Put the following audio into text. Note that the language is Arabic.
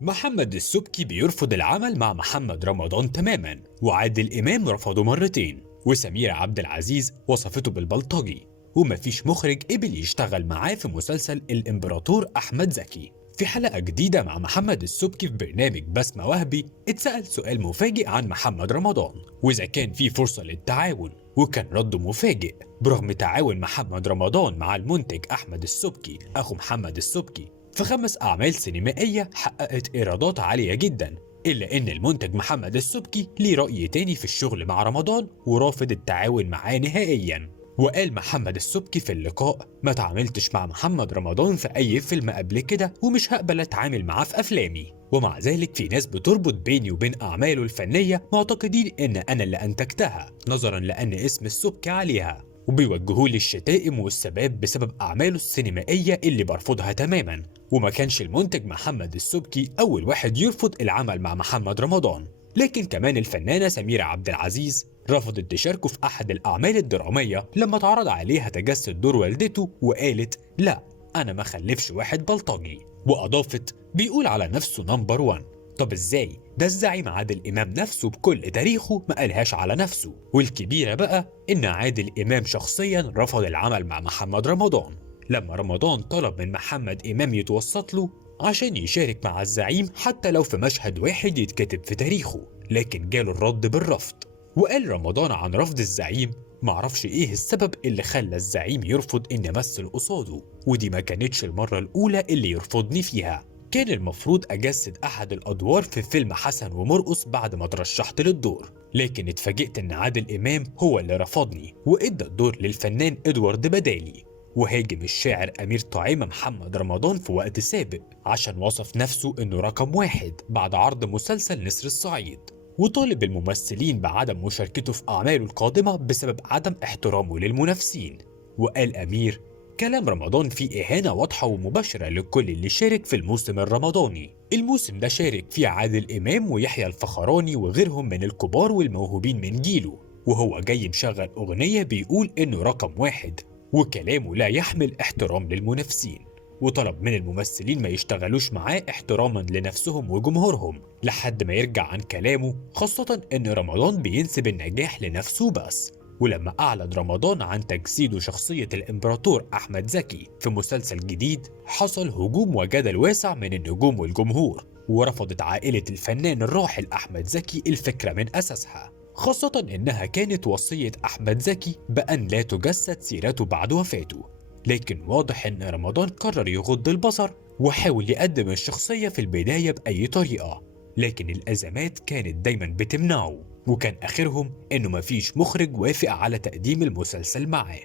محمد السبكي بيرفض العمل مع محمد رمضان تماما، وعادل إمام رفضه مرتين، وسميرة عبد العزيز وصفته بالبلطجي، ومفيش مخرج قبل يشتغل معاه في مسلسل الإمبراطور أحمد زكي. في حلقة جديدة مع محمد السبكي في برنامج بسمة وهبي اتسأل سؤال مفاجئ عن محمد رمضان وإذا كان في فرصة للتعاون، وكان رده مفاجئ. برغم تعاون محمد رمضان مع المنتج أحمد السبكي أخو محمد السبكي في 5 أعمال سينمائية حققت إيرادات عالية جدا، إلا إن المنتج محمد السبكي ليه رأي تاني في الشغل مع رمضان ورافض التعاون معاه نهائيا. وقال محمد السبكي في اللقاء: ما تعاملتش مع محمد رمضان في أي فيلم قبل كده ومش هقبل أتعامل معاه في أفلامي. ومع ذلك في ناس بتربط بيني وبين أعماله الفنية معتقدين إن أنا اللي أنتجتها نظرا لأن اسم السبكي عليها، وبيوجهوا لي الشتائم والسباب بسبب أعماله السينمائية اللي برفضها تماما. وما كانش المنتج محمد السبكي أول واحد يرفض العمل مع محمد رمضان، لكن كمان الفنانة سميرة عبد العزيز رفضت تشاركه في أحد الأعمال الدرامية لما اتعرض عليها تجسد دور والدته، وقالت: لا، أنا ما خلفش واحد بلطجي. وأضافت: بيقول على نفسه نمبر 1. طب ازاي؟ ده الزعيم عادل إمام نفسه بكل تاريخه ما قالهاش على نفسه. والكبيرة بقى إن عادل إمام شخصيا رفض العمل مع محمد رمضان لما رمضان طلب من محمد إمام يتوسط له عشان يشارك مع الزعيم حتى لو في مشهد واحد يتكتب في تاريخه، لكن جاله الرد بالرفض. وقال رمضان عن رفض الزعيم: معرفش ايه السبب اللي خلى الزعيم يرفض اني امثل قصاده، ودي ما كانتش المرة الاولى اللي يرفضني فيها. كان المفروض اجسد احد الادوار في فيلم حسن ومرقص بعد ما ترشحت للدور، لكن اتفاجئت ان عادل امام هو اللي رفضني وادى الدور للفنان ادوارد بدالي. وهاجم الشاعر أمير طعيمة محمد رمضان في وقت سابق عشان وصف نفسه إنه رقم 1 بعد عرض مسلسل نسر الصعيد، وطالب الممثلين بعدم مشاركته في أعماله القادمة بسبب عدم احترامه للمنافسين. وقال أمير: كلام رمضان فيه إهانة واضحة ومباشرة لكل اللي شارك في الموسم الرمضاني. الموسم ده شارك فيه عادل إمام ويحيى الفخراني وغيرهم من الكبار والموهوبين من جيله، وهو جاي مشغل أغنية بيقول إنه رقم 1 وكلامه لا يحمل احترام للمنافسين. وطلب من الممثلين ما يشتغلوش معاه احتراما لنفسهم وجمهورهم لحد ما يرجع عن كلامه، خاصة ان رمضان بينسب النجاح لنفسه بس. ولما أعلن رمضان عن تجسيد شخصية الإمبراطور أحمد زكي في مسلسل جديد، حصل هجوم وجدل واسع من النجوم والجمهور، ورفضت عائلة الفنان الراحل أحمد زكي الفكرة من أساسها، خاصة إنها كانت وصية أحمد زكي بأن لا تجسد سيرته بعد وفاته. لكن واضح إن رمضان قرر يغض البصر وحاول يقدم الشخصية في البداية بأي طريقة، لكن الأزمات كانت دايما بتمنعه، وكان آخرهم إنه مفيش مخرج وافق على تقديم المسلسل معاه.